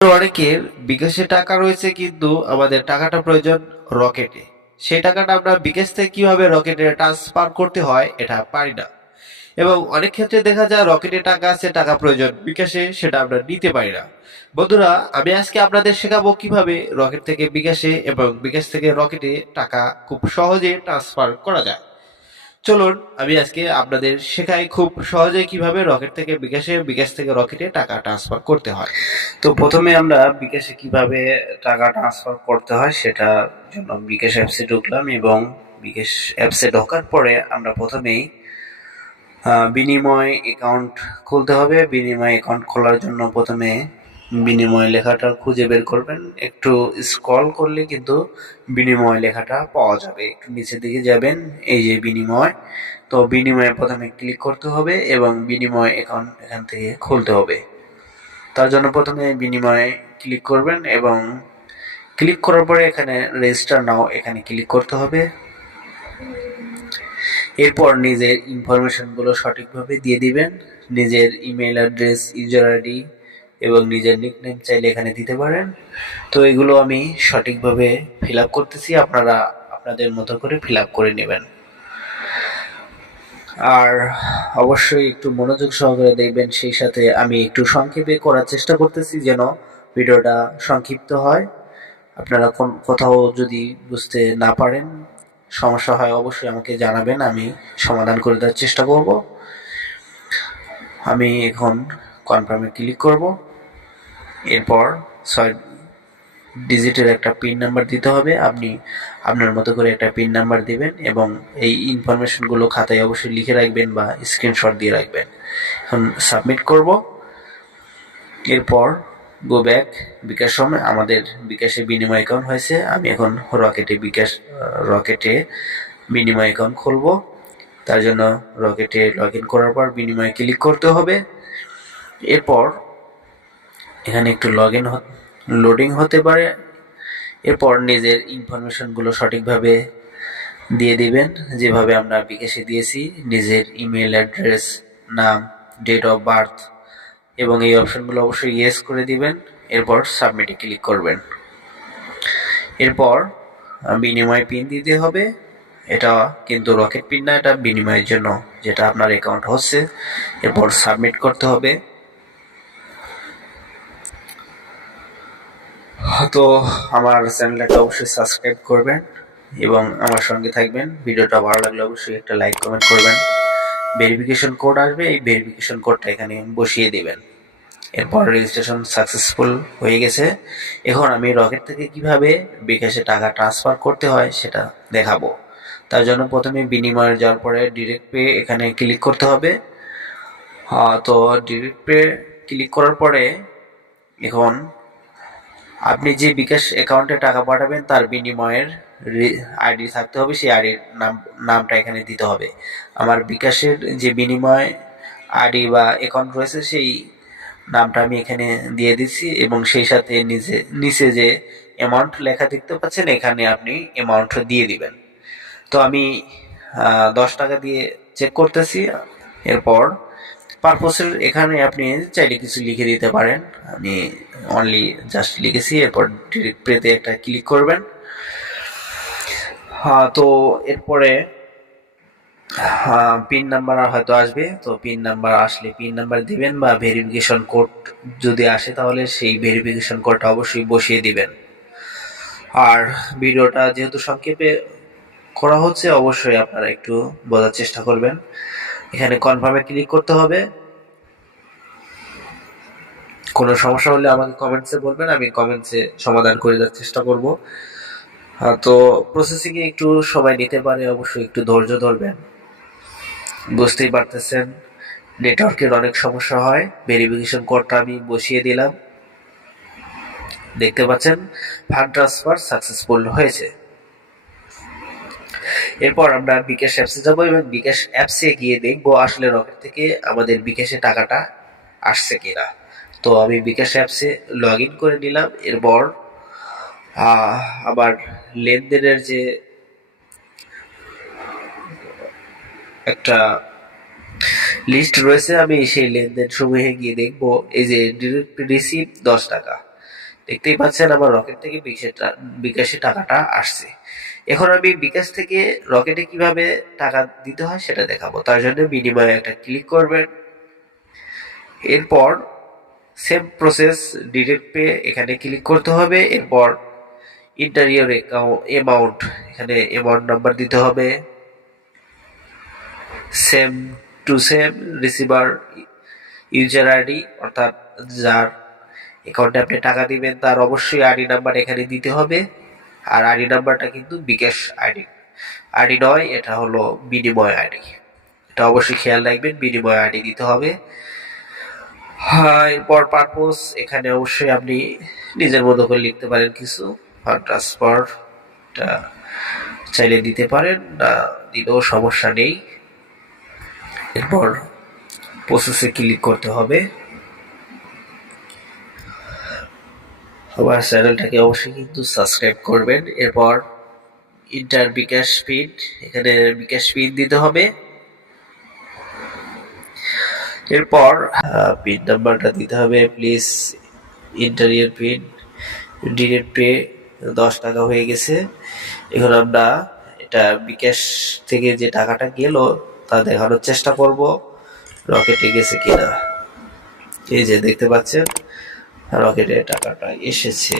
অনেকের বিকাশে টাকা রয়েছে কিন্তু আমাদের টাকাটা প্রয়োজন রকেটে। সেই টাকাটা আমরা বিকাশ থেকে কিভাবে রকেটে ট্রান্সফার করতে হয় এটা পারি না। এবং অনেক ক্ষেত্রে দেখা যায় রকেটে টাকা আছে, টাকা প্রয়োজন বিকাশে, সেটা আমরা নিতে পারি না। বন্ধুরা, আমি আজকে আপনাদের শেখাবো কিভাবে রকেট থেকে বিকাশে এবং বিকাশ থেকে রকেটে টাকা খুব সহজে ট্রান্সফার করা যায়। চলুন আমি আজকে আপনাদের শেখাই খুব সহজে কিভাবে রকেট থেকে বিকাশে, বিকাশ থেকে রকেটে টাকা ট্রান্সফার করতে হয়। তো প্রথমে আমরা বিকাশে কিভাবে টাকা ট্রান্সফার করতে হয় সেটার জন্য বিকাশ অ্যাপসে ঢুকলাম এবং বিকাশ অ্যাপসে ঢোকার পরে আমরা প্রথমেই বিনিময় অ্যাকাউন্ট খুলতে হবে। বিনিময় অ্যাকাউন্ট খোলার জন্য প্রথমে বিনিময় লেখাটা খুঁজে বের করবেন। একটু স্ক্রল করলে কিন্তু বিনিময় লেখাটা পাওয়া যাবে। একটু নিচের দিকে যাবেন, এই যে বিনিময়। তো বিনিময়ে প্রথমে ক্লিক করতে হবে এবং বিনিময় অ্যাকাউন্ট এখান থেকে খুলতে হবে। তার জন্য প্রথমে বিনিময়ে ক্লিক করবেন এবং ক্লিক করার পরে এখানে রেজিস্টার নাও এখানে ক্লিক করতে হবে। এরপর নিজের ইনফরমেশনগুলো সঠিকভাবে দিয়ে দিবেন। নিজের ইমেল অ্যাড্রেস, ইউজার আইডি এবং নিজের নিকনেম চাইলে এখানে দিতে পারেন। তো এগুলো আমি সঠিকভাবে ফিল আপ করতেছি, আপনারা আপনাদের মতো করে ফিল আপ করে নেবেন। আর অবশ্যই একটু মনোযোগ সহকারে দেখবেন। সেই সাথে আমি একটু সংক্ষেপে করার চেষ্টা করতেছি যেন ভিডিওটা সংক্ষিপ্ত হয়। আপনারা কোথাও যদি বুঝতে না পারেন, সমস্যা হয়, অবশ্যই আমাকে জানাবেন, আমি সমাধান করে দেওয়ার চেষ্টা করব। আমি এখন কনফার্মে ক্লিক করব। এরপর 6 ডিজিটের একটা পিন নাম্বার দিতে হবে। আপনি আপনার মতো করে একটা পিন নাম্বার দিবেন এবং এই ইনফরমেশনগুলো খাতায় অবশ্যই লিখে রাখবেন বা স্ক্রিনশট দিয়ে রাখবেন। এখন সাবমিট করব। এরপর গো ব্যাক বিকাশ সময় আমাদের বিকাশে বিনিময় অ্যাকাউন্ট হয়েছে। আমি এখন রকেটে বিনিময় অ্যাকাউন্ট খুলব। তার জন্য রকেটে লগ ইন করার পর বিনিময়ে ক্লিক করতে হবে। এরপর এখানে একটু লোডিং হতে পারে। এরপর নিজের ইনফরমেশনগুলো সঠিকভাবে দিয়ে দিবেন, যেভাবে আমরা বিকাশে দিয়েছি। নিজের ইমেল অ্যাড্রেস, নাম, ডেট অফ বার্থ এবং এই অপশনগুলো অবশ্যই ইয়েস করে দিবেন। এরপর সাবমিটে ক্লিক করবেন। এরপর বিনিময় পিন দিতে হবে। এটা কিন্তু রকেট পিন না, এটা বিনিময়ের জন্য যেটা আপনার অ্যাকাউন্ট হচ্ছে। এরপর সাবমিট করতে হবে। তো আমার চ্যানেলটাকে অবশ্যই সাবস্ক্রাইব করবেন এবং আমার সঙ্গে থাকবেন। ভিডিওটা ভালো লাগলে অবশ্যই একটা লাইক কমেন্ট করবেন। ভেরিফিকেশন কোড আসবে, এই ভেরিফিকেশন কোডটা এখানে বসিয়ে দিবেন। এরপর রেজিস্ট্রেশন সাকসেসফুল হয়ে গেছে। এখন আমি রকেট থেকে কিভাবে বিকাশে টাকা ট্রান্সফার করতে হয় সেটা দেখাবো। তার জন্য প্রথমে বিনিময়ে যাওয়ার পরে ডিরেক্ট পে এখানে ক্লিক করতে হবে। তো ডিরেক্ট পে ক্লিক করার পরে এখন আপনি যে বিকাশ অ্যাকাউন্টে টাকা পাঠাবেন তার বিনিময়ের আইডি থাকতে হবে। সেই আইডির নামটা এখানে দিতে হবে। আমার বিকাশের যে বিনিময় আইডি বা অ্যাকাউন্ট রয়েছে সেই নামটা আমি এখানে দিয়ে দিচ্ছি এবং সেই সাথে নিচে যে অ্যামাউন্ট লেখা দেখতে পাচ্ছেন এখানে আপনি অ্যামাউন্ট দিয়ে দিবেন। তো আমি 10 টাকা দিয়ে চেক করতেছি। এরপর পারপোসের এখানে আপনি চাইলে কিছু লিখে দিতে পারেন, আমি অনলি জাস্ট লিখেছি। এরপর ডিরেক্ট পেতে একটা ক্লিক করবেন। তো এরপরে পিন নাম্বার হয়তো আসবে। তো পিন নাম্বার আসলে পিন নাম্বার দিবেন বা ভেরিফিকেশন কোড যদি আসে তাহলে সেই ভেরিফিকেশন কোডটা অবশ্যই বসিয়ে দিবেন। আর ভিডিওটা যেহেতু সংক্ষেপে করা হচ্ছে, অবশ্যই আপনারা একটু বোঝার চেষ্টা করবেন। এখানে কনফার্মে ক্লিক করতে হবে। কোনো সমস্যা হলে আমাকে কমেন্টসে বলবেন, আমি কমেন্টসে সমাধান করে দেওয়ার চেষ্টা করব। তো প্রসেসিংয়ে একটু সময় নিতে পারে, অবশ্যই একটু ধৈর্য ধরবেন। বুঝতেই পারতেছেন নেটওয়ার্কের অনেক সমস্যা হয়। ভেরিফিকেশন কোডটা আমি বসিয়ে দিলাম, দেখতে পাচ্ছেন ফান্ড ট্রান্সফার সাকসেসফুল হয়েছে। এরপর আমরা বিকাশ অ্যাপসে যাব এবং বিকাশ অ্যাপসে গিয়ে দেখবো আসলে রকেট থেকে আমাদের বিকাশে টাকাটা আসছে কিনা। তো আমি বিকাশ অ্যাপসে লগ ইন করে নিলাম। এরপর আবার লেনদেনের যে একটা লিস্ট রয়েছে, আমি সেই লেনদেন সমূহে গিয়ে দেখবো এই যে ডিরেক্ট রিসিভ 10 টাকা, দেখতেই পাচ্ছেন আমার রকেট থেকে বিকাশে টাকাটা আসছে। এখন আমি বিকাশ থেকে রকেটে কিভাবে টাকা দিতে হয় সেটা দেখাবো। তার জন্য বিনিময়ে একটা ক্লিক করবেন। এরপর সেম প্রসেস ডিরেক্ট পে এখানে ক্লিক করতে হবে। এরপর ইন্টারিয়র অ্যামাউন্ট, এখানে অ্যামাউন্ট নাম্বার দিতে হবে। Same to same receiver user ID, অর্থাৎ যার অ্যাকাউন্টে আপনি টাকা দিবেন তার অবশ্যই আইডি নাম্বার এখানে দিতে হবে। আর আইডি নাম্বারটা কিন্তু বিকাশ আইডি আইডি নয়, এটা হলো বিনিময় আইডি। এটা অবশ্যই খেয়াল রাখবেন, বিনিময় আইডি দিতে হবে। হ্যাঁ, এরপর পারপোজ এখানে অবশ্যই আপনি নিজের মতো করে লিখতে পারেন কিছু। ফান্ড ট্রান্সফার চাইলে দিতে পারেন, না দিলেও সমস্যা নেই। এরপর প্রসেসে ক্লিক করতে হবে। আমার চ্যানেলটাকে অবশ্যই কিন্তু সাবস্ক্রাইব করবেন। এরপর ইন্টার বিকাশ পিন, এখানে বিকাশ পিন দিতে হবে। এরপর পিন নাম্বারটা দিতে হবে, please interior pin. Direct pay 10 টাকা হয়ে গেছে। এখন আমরা এটা বিকাশ থেকে যে টাকাটা গেল তা দেখানোর চেষ্টা করব রকেটে গেছে কিনা। এই যে দেখতে পাচ্ছেন রকেটে টাকাটা এসেছে।